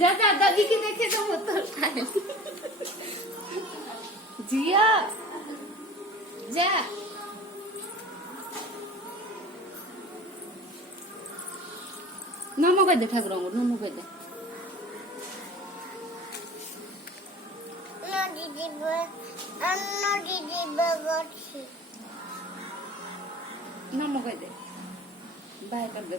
जा जा दादी की देखे तो बोतल खाए जिया जा नमो कह दे ठाकुर नमो कह दे नमो कह दे बाय कर दे